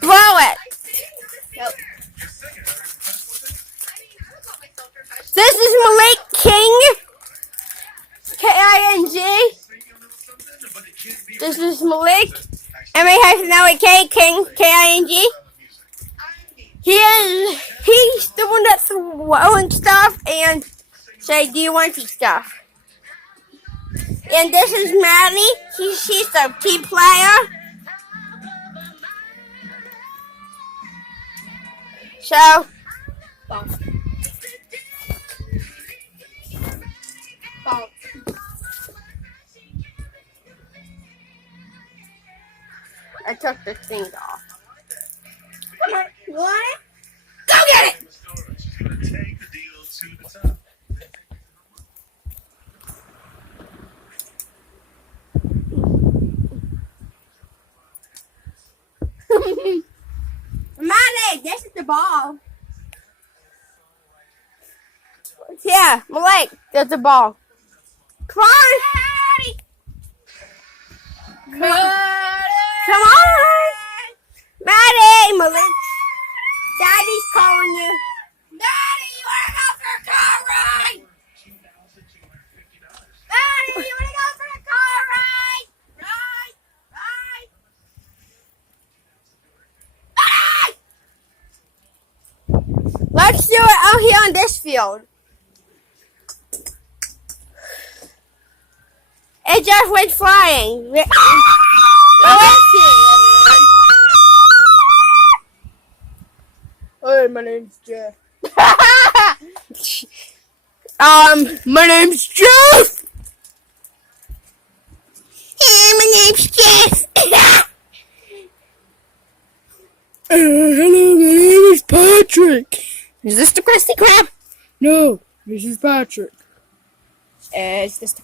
Blow it. Nope. This is Malik King. K-I-N-G. This is Malik. M-A-L-A-K, King, K-I-N-G. He's the one that's throwing stuff and say, do you want this stuff? And this is Maddie. She's the team player. So, I took the thing off. Come on, you want it? Go get it! Maddie, this is the ball. Yeah, Malik, that's the ball. Come on, Maddie. Come on, Maddie, Malik. Daddy's calling you. Daddy, you wanna go for a car ride? Daddy, you wanna go for a car ride? Ride. Let's do it out here on this field. It just went flying. Well, let's see, everyone. Hey, my name's Jeff. My name's Jeff. Hey, my name's Jeff. Hello, my name is Patrick. Is this the Krusty Krab? No, this is Patrick. Is this the